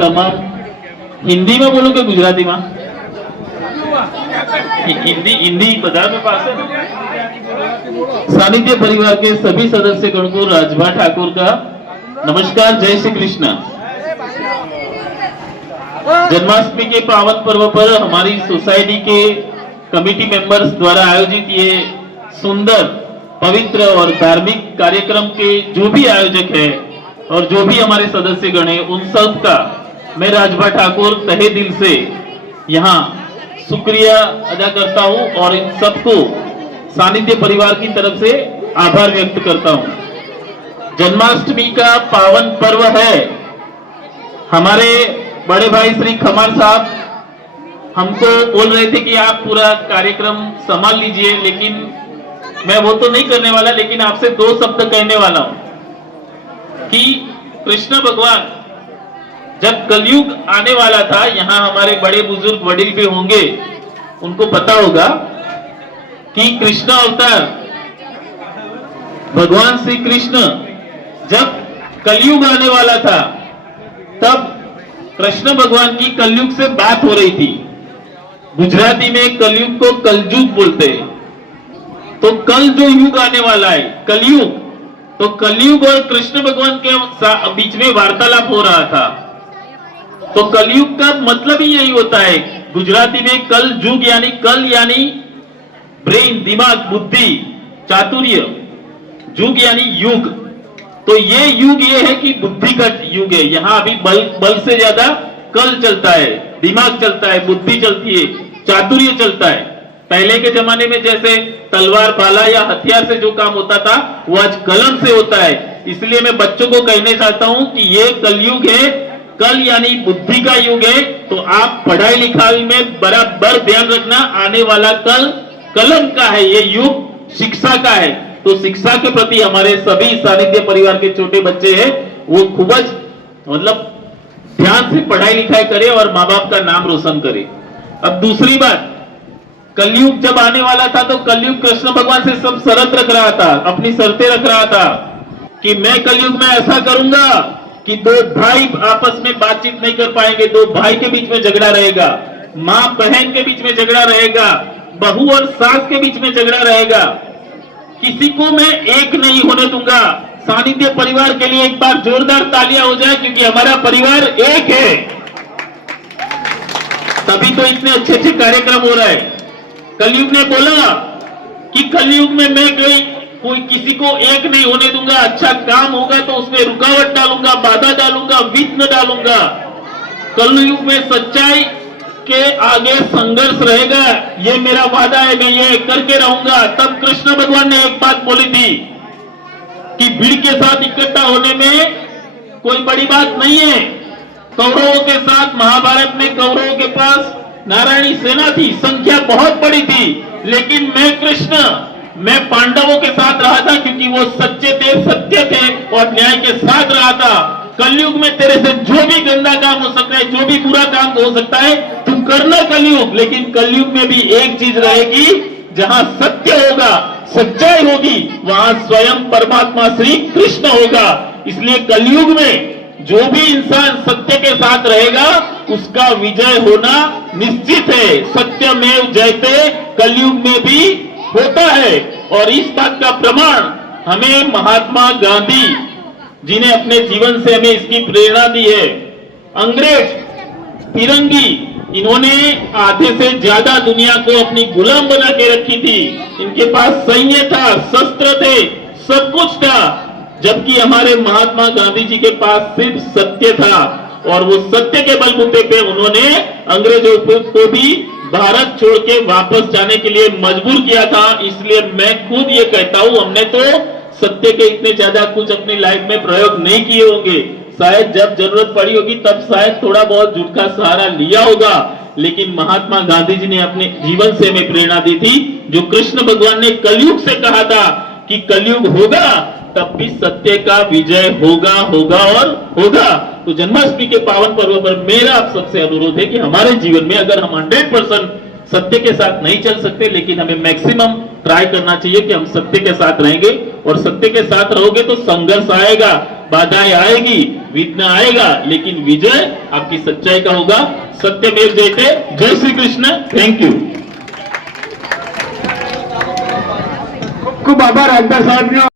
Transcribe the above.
તમામ હિન્દીમાં બોલો કે ગુજરાતીમાં? हिंदी हिंदी बता में पास है। सानिध्य परिवार के सभी सदस्यगण को राजभा ठाकुर का नमस्कार, जय श्री कृष्ण। जन्माष्टमी के पावन पर्व पर हमारी सोसाइटी के कमेटी मेंबर्स द्वारा आयोजित ये सुंदर, पवित्र और धार्मिक कार्यक्रम के जो भी आयोजक है और जो भी हमारे सदस्यगण है, उन सब का मैं राजभा ठाकुर तहे दिल से यहाँ शुक्रिया अदा करता हूँ और इन सबको सानिध्य परिवार की तरफ से आभार व्यक्त करता हूँ। जन्माष्टमी का पावन पर्व है। हमारे बड़े भाई श्री खमार साहब हमको बोल रहे थे कि आप पूरा कार्यक्रम संभाल लीजिए, लेकिन मैं वो तो नहीं करने वाला, लेकिन आपसे दो शब्द कहने वाला हूं कि कृष्ण भगवान जब कलयुग आने वाला था, यहाँ हमारे बड़े बुजुर्ग वडील भी होंगे, उनको पता होगा कि कृष्ण अवतार भगवान श्री कृष्ण जब कलयुग आने वाला था, तब कृष्ण भगवान की कलयुग से बात हो रही थी। गुजराती में कलयुग को कलजुग बोलते हैं। तो कल जो युग आने वाला है कलयुग, तो कलयुग और कृष्ण भगवान के बीच में वार्तालाप हो रहा था। तो कलयुग का मतलब ही यही होता है। गुजराती में कल जुग यानी कल यानी ब्रेन, दिमाग, बुद्धि, चातुर्य, जुग यानी युग। तो ये युग ये है कि बुद्धि का युग है। यहाँ अभी बल से ज्यादा कल चलता है, दिमाग चलता है, बुद्धि चलती है, चातुर्य चलता है। पहले के जमाने में जैसे तलवार, भाला या हथियार से जो काम होता था, वो आज कलम से होता है। इसलिए मैं बच्चों को कहने चाहता हूं कि ये कलयुग है, कल यानी बुद्धि का युग है। तो आप पढ़ाई लिखाई में बराबर ध्यान रखना, आने वाला कल कलम का है, ये युग शिक्षा का है। तो शिक्षा के प्रति हमारे सभी सानिध्य परिवार के छोटे बच्चे हैं, वो खूब मतलब ध्यान से पढ़ाई लिखाई करे और माँ बाप का नाम रोशन करे। अब दूसरी बात, कलयुग जब आने वाला था तो कलयुग कृष्ण भगवान से सब शर्त रख रहा था, अपनी शर्तें रख रहा था कि मैं कलयुग में ऐसा करूंगा कि दो भाई आपस में बातचीत नहीं कर पाएंगे, दो भाई के बीच में झगड़ा रहेगा, माँ बहन के बीच में झगड़ा रहेगा, बहू और सास के बीच में झगड़ा रहेगा, किसी को मैं एक नहीं होने दूंगा। सानिध्य परिवार के लिए एक बार जोरदार तालियां हो जाए, क्योंकि हमारा परिवार एक है, तभी तो इतने अच्छे अच्छे कार्यक्रम हो रहा है। कलयुग ने बोला कि कलयुग में मैं कोई किसी को एक नहीं होने दूंगा, अच्छा काम होगा तो उसमें रुकावट डालूंगा, बाधा डालूंगा, विघ्न डालूंगा। कलयुग में सच्चाई के आगे संघर्ष रहेगा, ये मेरा वादा है, मैं ये करके रहूंगा। तब कृष्ण भगवान ने एक बात बोली थी कि भीड़ के साथ इकट्ठा होने में कोई बड़ी बात नहीं है। कौरवों के साथ महाभारत में कौरवों के पास नारायणी सेना थी, संख्या बहुत बड़ी थी, लेकिन मैं कृष्ण, मैं पांडवों के साथ रहा था, क्योंकि वो सच्चे थे, सत्य थे और न्याय के साथ रहा था। कलयुग में तेरे से जो भी गंदा काम हो सकता है, जो भी बुरा काम हो सकता है, तू करना कलयुग। लेकिन कलयुग में भी एक चीज रहेगी, जहां सत्य होगा, सच्चाई होगी, वहां स्वयं परमात्मा श्री कृष्ण होगा। इसलिए कलयुग में जो भी इंसान सत्य के साथ रहेगा, उसका विजय होना निश्चित है। सत्यमेव जयते कलयुग में भी होता है। और इस बात का प्रमाण हमें महात्मा गांधी जी ने अपने जीवन से हमें इसकी प्रेरणा दी है। अंग्रेज फिरंगी, इन्होंने आधे से ज्यादा दुनिया को अपनी गुलाम बना के रखी थी। इनके पास सैन्य था, शस्त्र थे, सब कुछ था, जबकि हमारे महात्मा गांधी जी के पास सिर्फ सत्य था। और वो सत्य के बलबूते पे उन्होंने अंग्रेजों को भी भारत छोड़ के वापस जाने के लिए मजबूर किया था। इसलिए मैं खुद ये कहता हूं, हमने तो सत्य के इतने ज्यादा कुछ अपनी लाइफ में प्रयोग नहीं किए होंगे, शायद जब जरूरत पड़ी होगी तब शायद थोड़ा बहुत झूठ का सहारा लिया होगा, लेकिन महात्मा गांधी जी ने अपने जीवन से हमें प्रेरणा दी थी। जो कृष्ण भगवान ने कलयुग से कहा था कि कलयुग होगा, तब भी सत्य का विजय होगा, होगा और होगा। तो जन्माष्टमी के पावन पर्व पर मेरा आप सबसे अनुरोध है कि हमारे जीवन में अगर हम 100% सत्य के साथ नहीं चल सकते, लेकिन हमें मैक्सिमम ट्राई करना चाहिए कि हम सत्य के साथ रहेंगे। और सत्य के साथ रहोगे तो संघर्ष आएगा, बाधाएं आएगी, विघ्न आएगा, लेकिन विजय आपकी सच्चाई का होगा। सत्यमेव जयते। जय श्री कृष्ण। Thank you. खूप आभार आमदार साहेब।